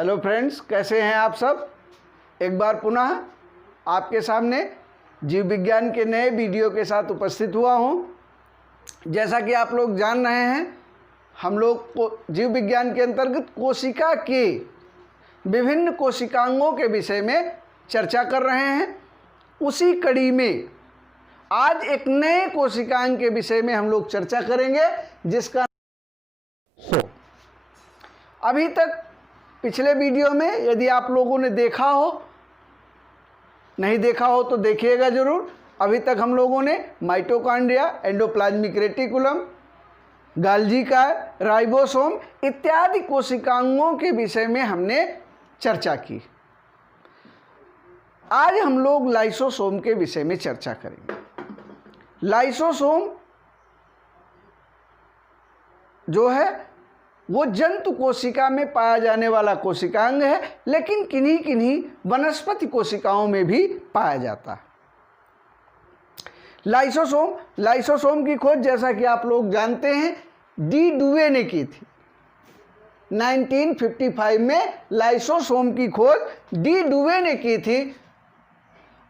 Hello friends, कैसे हैं आप सब। एक बार पुनः आपके सामने जीव विज्ञान के नए वीडियो के साथ उपस्थित हुआ हूं। जैसा कि आप लोग जान रहे हैं, हम लोग को जीव विज्ञान के अंतर्गत कोशिका के विभिन्न कोशिकांगों के विषय में चर्चा कर रहे हैं। उसी कड़ी में आज एक नए कोशिकांग के विषय में हम लोग चर्चा करेंगे, जिसका अभी तक पिछले वीडियो में यदि आप लोगों ने देखा हो, नहीं देखा हो तो देखिएगा ज़रूर। अभी तक हम लोगों ने माइटोकॉन्ड्रिया, एंडोप्लाज्मिक रेटिकुलम, गाल्जी का, राइबोसोम इत्यादि कोशिकांगों के विषय में हमने चर्चा की। आज हम लोग लाइसोसोम के विषय में चर्चा करेंगे। लाइसोसोम जो है वो जंतु कोशिका में पाया जाने वाला कोशिकांग है, लेकिन किन्हीं किन्हीं वनस्पति कोशिकाओं में भी पाया जाता है। लाइसोसोम की खोज, जैसा कि आप लोग जानते हैं, डी डुवे ने की थी। 1955 में लाइसोसोम की खोज डी डुवे ने की थी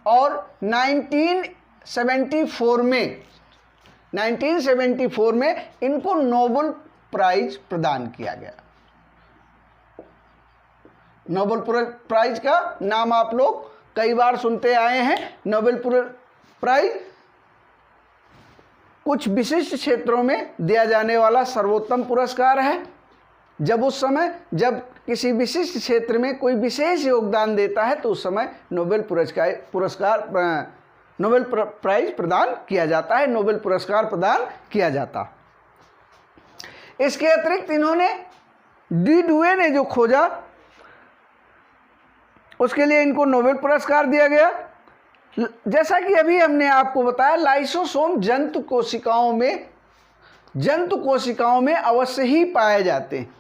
और 1974 में इनको नोबेल प्राइज प्रदान किया गया। नोबेल प्राइज का नाम आप लोग कई बार सुनते आए हैं। नोबेल प्राइज कुछ विशिष्ट क्षेत्रों में दिया जाने वाला सर्वोत्तम पुरस्कार है। जब किसी विशिष्ट क्षेत्र में कोई विशेष योगदान देता है तो उस समय नोबेल प्राइज प्रदान किया जाता है, नोबेल पुरस्कार प्रदान किया जाता है। इसके अतिरिक्त इन्होंने डी डुवे ने जो खोजा उसके लिए इनको नोबेल पुरस्कार दिया गया। जैसा कि अभी हमने आपको बताया, लाइसोसोम जंतु कोशिकाओं में अवश्य ही पाए जाते हैं।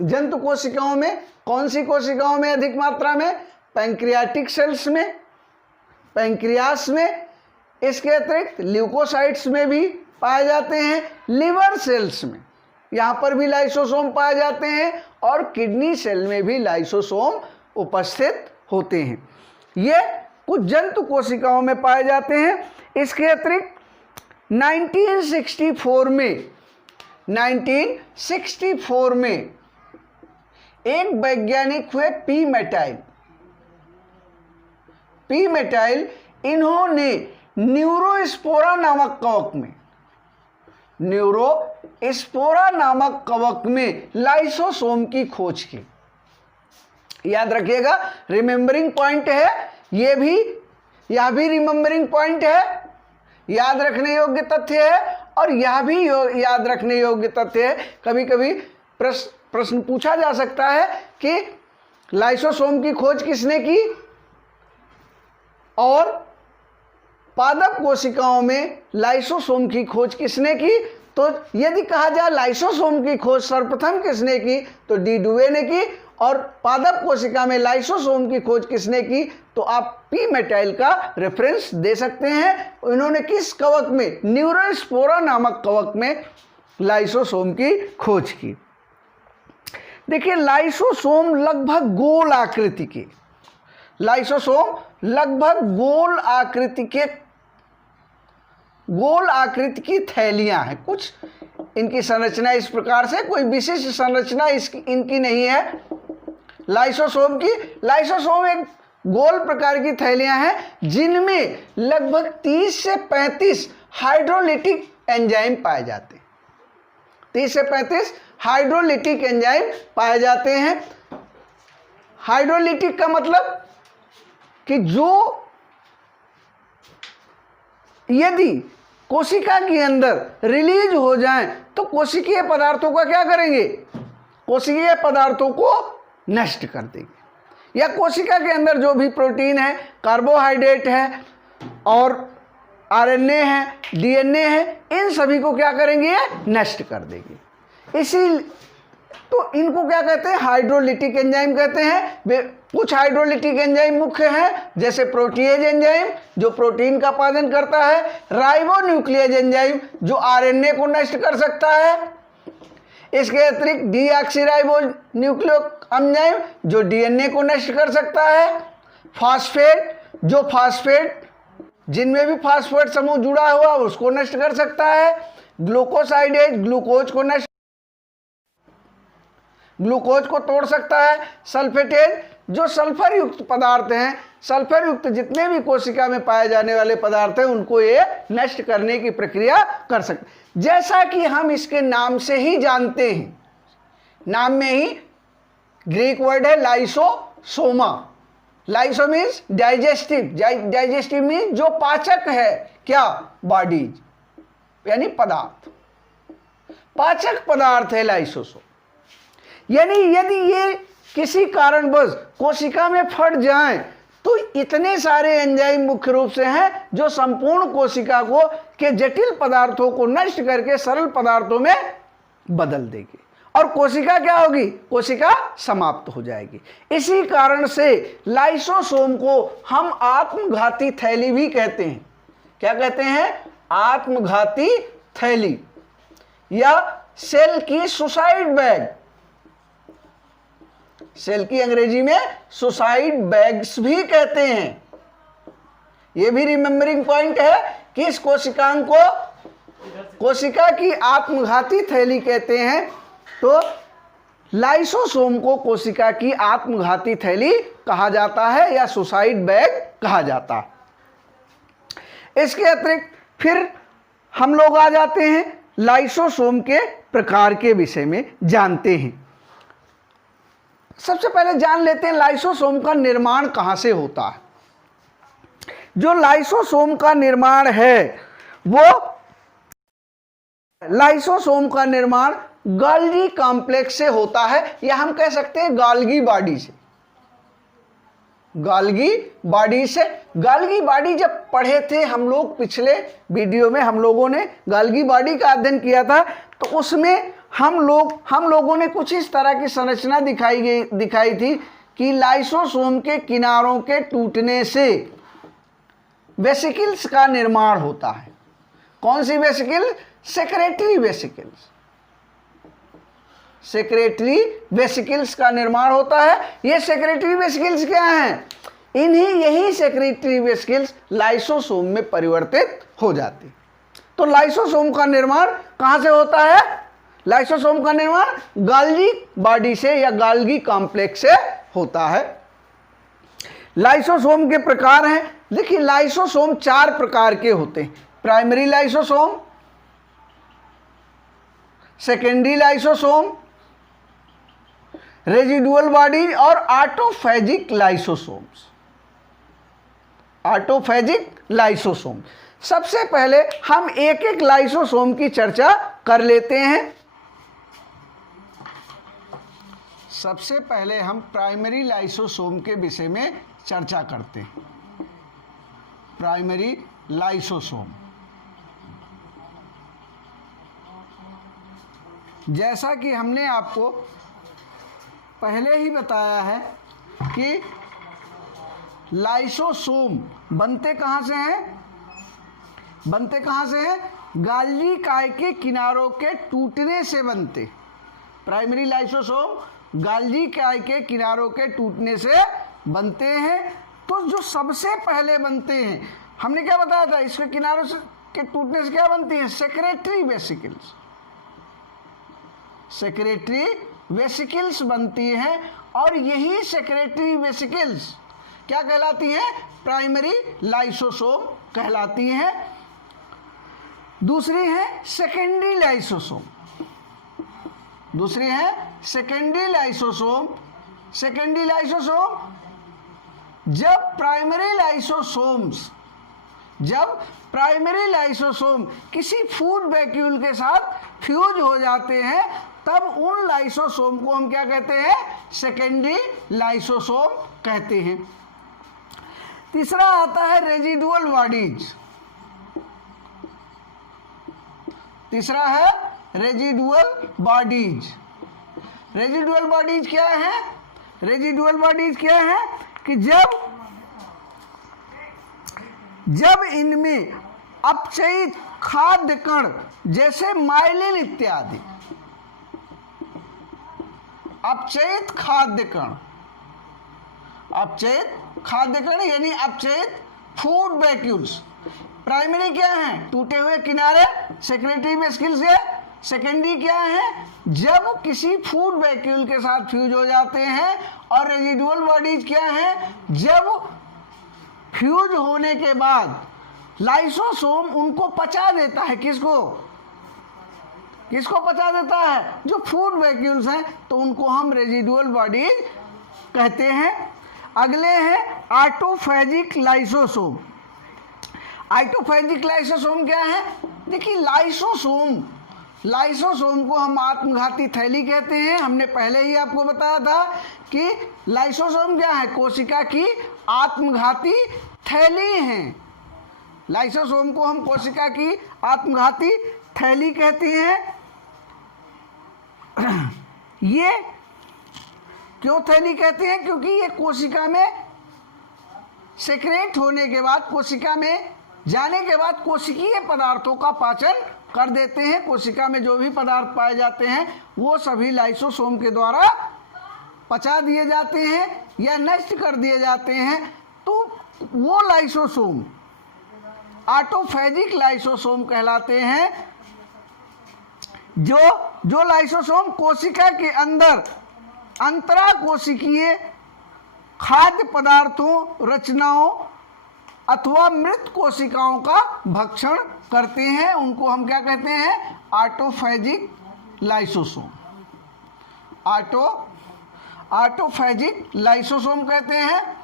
जंतु कोशिकाओं में कौन सी कोशिकाओं में अधिक मात्रा में? पैंक्रियाटिक सेल्स में, पैंक्रियास में। इसके अतिरिक्त ल्यूकोसाइट्स में भी पाए जाते हैं, लिवर सेल्स में यहाँ पर भी लाइसोसोम पाए जाते हैं और किडनी सेल में भी लाइसोसोम उपस्थित होते हैं। ये कुछ जंतु कोशिकाओं में पाए जाते हैं। इसके अतिरिक्त 1964 में एक वैज्ञानिक हुए पी मेटाइल। इन्होंने न्यूरोस्पोरा नामक कवक में लाइसोसोम की खोज की। याद रखिएगा, रिमेंबरिंग पॉइंट है ये भी, यह भी रिमेंबरिंग पॉइंट है, याद रखने योग्य तथ्य है और यह भी याद रखने योग्य तथ्य है। कभी कभी प्रश्न पूछा जा सकता है कि लाइसोसोम की खोज किसने की और पादप कोशिकाओं में लाइसोसोम की खोज किसने की। तो यदि कहा जाए लाइसोसोम की खोज सर्वप्रथम किसने की, तो डी डुवे ने की। और पादप कोशिका में लाइसोसोम की खोज किसने की, तो आप पी मेटाइल का रेफरेंस दे सकते हैं। उन्होंने किस कवक में? न्यूरोस्पोरा नामक कवक में लाइसोसोम की खोज की। देखिए, लाइसोसोम लगभग गोल आकृति की थैलियां हैं। कुछ इनकी संरचना इस प्रकार से, कोई विशिष्ट संरचना इनकी नहीं है। लाइसोसोम एक गोल प्रकार की थैलियां हैं जिनमें लगभग 30 से 35 हाइड्रोलिटिक एंजाइम पाए जाते हैं। 30 से 35 हाइड्रोलिटिक एंजाइम पाए जाते हैं। हाइड्रोलिटिक का मतलब कि जो यदि कोशिका के अंदर रिलीज हो जाएं तो कोशिकीय पदार्थों का क्या करेंगे? कोशिकीय पदार्थों को नष्ट कर देंगे। या कोशिका के अंदर जो भी प्रोटीन है, कार्बोहाइड्रेट है और आरएनए है, डीएनए है, इन सभी को क्या करेंगे? नष्ट कर देंगे। तो इनको क्या कहते हैं? हाइड्रोलिटिक एंजाइम कहते हैं। वे कुछ हाइड्रोलिटिक एंजाइम मुख्य हैं, जैसे प्रोटीएज एंजाइम जो प्रोटीन का पाचन करता है, राइबोन्यूक्लियेज एंजाइम जो आरएनए को नष्ट कर सकता है। इसके अतिरिक्त डीऑक्सीराइबोज न्यूक्लिक एंजाइम जो डीएनए को नष्ट कर सकता है, फास्फेट जो फास्फेट जिनमें भी फास्फेट समूह जुड़ा हुआ उसको नष्ट कर सकता है, ग्लूकोसाइडेज ग्लूकोज को तोड़ सकता है, सल्फेटेज जो सल्फर युक्त पदार्थ हैं, सल्फर युक्त जितने भी कोशिका में पाए जाने वाले पदार्थ हैं उनको ये नष्ट करने की प्रक्रिया कर सकते हैं। जैसा कि हम इसके नाम से ही जानते हैं, नाम में ही ग्रीक वर्ड है lysosoma. Lyso means digestive, digestive means जो पाचक है, क्या, बॉडीज यानी पदार्थ, पाचक पदार्थ है लाइसोसोम। यानी यदि ये किसी कारणवश कोशिका में फट जाएं तो इतने सारे एंजाइम मुख्य रूप से हैं जो संपूर्ण कोशिका को के जटिल पदार्थों को नष्ट करके सरल पदार्थों में बदल देगी और कोशिका क्या होगी, कोशिका समाप्त हो जाएगी। इसी कारण से लाइसोसोम को हम आत्मघाती थैली भी कहते हैं। क्या कहते हैं, आत्मघाती थैली या सेल की सुसाइड बैग, सेल की अंग्रेजी में सुसाइड बैग्स भी कहते हैं। यह भी रिमेंबरिंग पॉइंट है कि इस कोशिकांग को कोशिका की आत्मघाती थैली कहते हैं। तो लाइसोसोम को कोशिका की आत्मघाती थैली कहा जाता है या सुसाइड बैग कहा जाता है। इसके अतिरिक्त फिर हम लोग आ जाते हैं लाइसोसोम के प्रकार के विषय में जानते हैं। सबसे पहले जान लेते हैं लाइसोसोम का निर्माण कहां से होता है। जो लाइसोसोम का निर्माण है वो लाइसोसोम का निर्माण गाल्गी कॉम्प्लेक्स से होता है या हम कह सकते हैं गाल्गी बॉडी से। गाल्गी बॉडी से, गाल्गी बॉडी जब पढ़े थे हम लोग पिछले वीडियो में, हम लोगों ने गाल्गी बॉडी का अध्ययन किया था, तो उसमें हम लोगों ने कुछ इस तरह की संरचना दिखाई थी कि लाइसोसोम के किनारों के टूटने से वेसिकल्स का निर्माण होता है। कौन सी vesicle, secretory vesicles, secretory vesicles का निर्माण होता है। ये सेक्रेटरी वेसिकल्स क्या हैं, यही सेक्रेटरी वेसिकल्स लाइसोसोम में परिवर्तित हो जाती। तो लाइसोसोम का निर्माण कहां से होता है, लाइसोसोम का निर्माण गाल्गी बॉडी से या गाल्गी कॉम्प्लेक्स से होता है। लाइसोसोम के प्रकार हैं, देखिए लाइसोसोम 4 प्रकार के होते हैं। Primary lysosome, secondary lysosome, residual body और ऑटोफेजिक लाइसोसोम्स। ऑटोफेजिक लाइसोसोम, सबसे पहले हम एक एक लाइसोसोम की चर्चा कर लेते हैं। सबसे पहले हम प्राइमरी लाइसोसोम के विषय में चर्चा करते हैं। प्राइमरी लाइसोसोम, जैसा कि हमने आपको पहले ही बताया है कि लाइसोसोम बनते कहाँ से हैं, बनते कहाँ से हैं, गाल्गी काय के किनारों के टूटने से बनते। प्राइमरी लाइसोसोम गाल्गी काय के किनारों के टूटने से बनते हैं। तो जो सबसे पहले बनते हैं, हमने क्या बताया था, इसके किनारों से के टूटने से क्या बनती हैं, सेक्रेटरी वेसिकल्स, सेक्रेटरी वेसिकल्स बनती हैं। और यही सेक्रेटरी वेसिकल्स क्या कहलाती हैं, प्राइमरी लाइसोसोम कहलाती हैं। दूसरी है सेकेंडरी लाइसोसोम, दूसरी है सेकेंडरी लाइसोसोम। सेकेंडरी लाइसोसोम जब प्राइमरी लाइसोसोम किसी फूड वैक्यूल के साथ फ्यूज हो जाते हैं तब उन लाइसोसोम को हम क्या कहते हैं, सेकेंडरी लाइसोसोम कहते हैं। तीसरा आता है रेजिडुअल बॉडीज, तीसरा है रेजिडुअल बॉडीज। रेजिडुअल बॉडीज क्या है, रेजिडुअल बॉडीज क्या है कि जब इनमें अपचयित खाद्य कण जैसे माइलिन इत्यादि अपचयित खाद्य कण, अपचयित खाद्य कण यानी अपचयित फूड वैक्यूल्स। प्राइमरी क्या है? टूटे हुए किनारे, सेक्रेटरी वेसिकल्स है। सेकेंडरी क्या है? जब किसी फूड वैक्यूल के साथ फ्यूज हो जाते हैं। और रेजिडुअल बॉडीज क्या है? जब फ्यूज होने के बाद लाइसोसोम उनको पचा देता है। किसको? किसको पचा देता है? जो फूड वैक्यूल्स हैं, तो उनको हम रेजिडुअल बॉडीज कहते हैं। अगले हैं ऑटोफैजिक लाइसोसोम। ऑटोफैजिक लाइसोसोम क्या है? देखिए लाइसोसोम को हम आत्मघाती थैली कहते हैं। हमने पहले ही आपको बताया था कि लाइसोसोम क्या है? कोशिका की आत्मघाती थैली है। लाइसोसोम को हम कोशिका की आत्मघाती थैली कहते हैं। ये क्यों थैली कहते हैं? क्योंकि ये कोशिका में सेक्रेट होने के बाद, कोशिका में जाने के बाद कोशिकीय पदार्थों का पाचन कर देते हैं। कोशिका में जो भी पदार्थ पाए जाते हैं वो सभी लाइसोसोम के द्वारा पचा दिए जाते हैं या नष्ट कर दिए जाते हैं। तो वो लाइसोसोम ऑटोफैजिक लाइसोसोम कहलाते हैं। जो लाइसोसोम कोशिका के अंदर अंतराकोशिकीय खाद्य पदार्थों, रचनाओं अथवा मृत कोशिकाओं का भक्षण करते हैं, उनको हम क्या कहते हैं? ऑटोफैजिक लाइसोसोम। ऑटोफैजिक लाइसोसोम कहते हैं।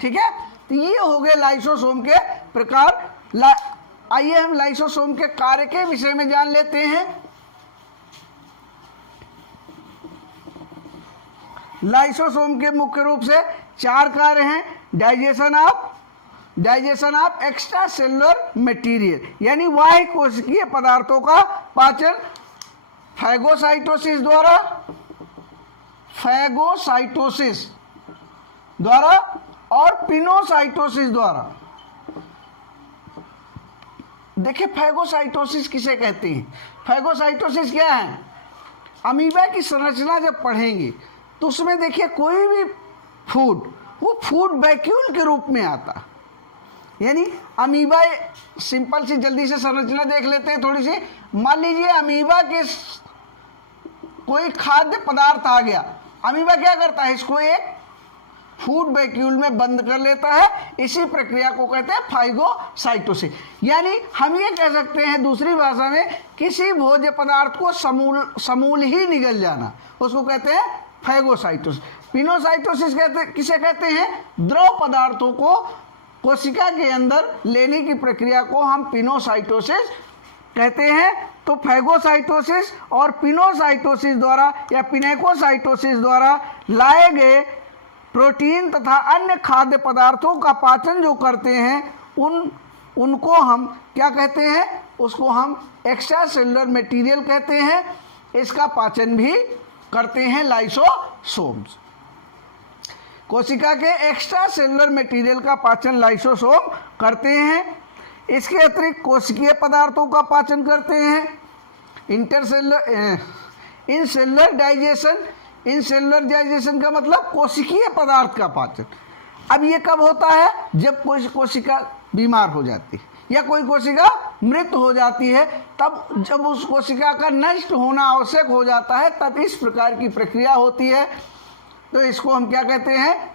ठीक है, तो ये हो गए लाइसोसोम के प्रकार। आइए हम लाइसोसोम के कार्य के विषय में जान लेते हैं। लाइसोसोम के मुख्य रूप से 4 कार्य हैं। Digestion of extra cellular material यानी बाह्य कोशिकीय पदार्थों का पाचन फैगोसाइटोसिस द्वारा और पिनोसाइटोसिस द्वारा। देखिए फैगोसाइटोसिस किसे कहते हैं? फैगोसाइटोसिस क्या है? अमीबा की संरचना जब पढ़ेंगे तो उसमें देखिए कोई भी फूड वो फूड वैक्यूल के रूप में आता। यानी अमीबा, सिंपल सी जल्दी से संरचना देख लेते हैं थोड़ी सी। मान लीजिए अमीबा के कोई खाद्य पदार्थ आ गया, अमीबा क्या करता है? इसको एक फूड वैक्यूल में बंद कर लेता है। इसी प्रक्रिया को कहते हैं फाइगोसाइटोसिस। यानी हम ये कह सकते हैं दूसरी भाषा में, किसी भोज्य पदार्थ को समूल ही निगल जाना, उसको कहते हैं फैगोसाइटोसिस। पिनोसाइटोसिस किसे कहते हैं? द्रव पदार्थों को कोशिका के अंदर लेने की प्रक्रिया को हम पिनोसाइटोसिस कहते हैं। तो फैगोसाइटोसिस और पिनोसाइटोसिस द्वारा या पिनेकोसाइटोसिस द्वारा लाए गए प्रोटीन तथा अन्य खाद्य पदार्थों का पाचन जो करते हैं उनको हम क्या कहते हैं? उसको हम एक्स्ट्रा सेलुलर मटेरियल कहते हैं। इसका पाचन भी करते हैं लाइसोसोम्स। कोशिका के एक्स्ट्रा सेलुलर मटेरियल का पाचन लाइसोसोम करते हैं। इसके अतिरिक्त कोशिकीय पदार्थों का पाचन करते हैं। इनसेलुलर डाइजेशन का मतलब कोशिकीय पदार्थ का पाचन। अब ये कब होता है? जब कोई कोशिका बीमार हो जाती है या कोई कोशिका मृत हो जाती है, तब जब उस कोशिका का नष्ट होना आवश्यक हो जाता है, तब इस प्रकार की प्रक्रिया होती है। तो इसको हम क्या कहते हैं?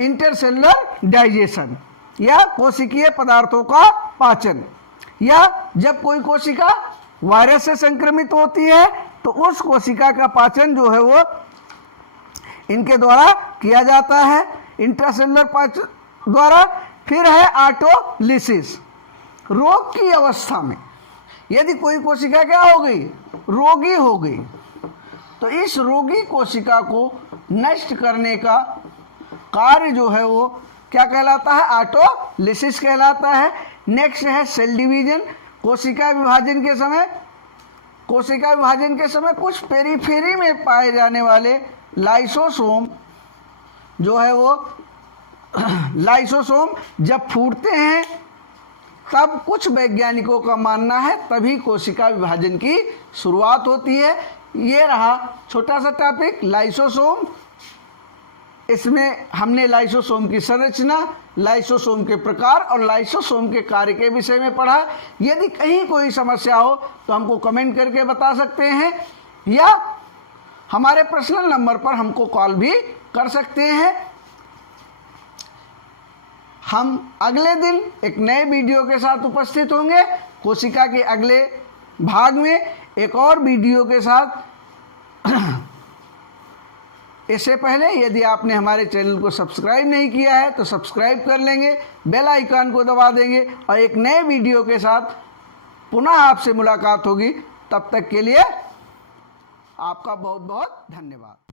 इंटरसेलुलर डाइजेशन या कोशिकीय पदार्थों का पाचन। या जब कोई कोशिका वायरस से संक्रमित होती है तो उस कोशिका का पाचन जो है वो इनके द्वारा किया जाता है, इंट्रासेलुलर पाचन द्वारा। फिर है ऑटोलिसिस। रोग की अवस्था में यदि कोई कोशिका क्या हो गई? रोगी हो गई, तो इस रोगी कोशिका को नष्ट करने का कार्य जो है वो क्या कहलाता है? ऑटोलिसिस कहलाता है। नेक्स्ट है सेल डिवीजन। कोशिका विभाजन के समय कुछ पेरिफेरी में पाए जाने वाले लाइसोसोम जो है वो लाइसोसोम जब फूटते हैं तब कुछ वैज्ञानिकों का मानना है तभी कोशिका विभाजन की शुरुआत होती है। ये रहा छोटा सा टॉपिक लाइसोसोम। इसमें हमने लाइसोसोम की संरचना, लाइसोसोम के प्रकार और लाइसोसोम के कार्य के विषय में पढ़ा। यदि कहीं कोई समस्या हो तो हमको कमेंट करके बता सकते हैं या हमारे पर्सनल नंबर पर हमको कॉल भी कर सकते हैं। हम अगले दिन एक नए वीडियो के साथ उपस्थित होंगे। कोशिका के अगले भाग में एक और वीडियो के साथ। इससे पहले यदि आपने हमारे चैनल को सब्सक्राइब नहीं किया है तो सब्सक्राइब कर लेंगे, बेल आइकन को दबा देंगे और एक नए वीडियो के साथ पुनः आपसे मुलाकात होगी। तब तक के लिए आपका बहुत बहुत धन्यवाद।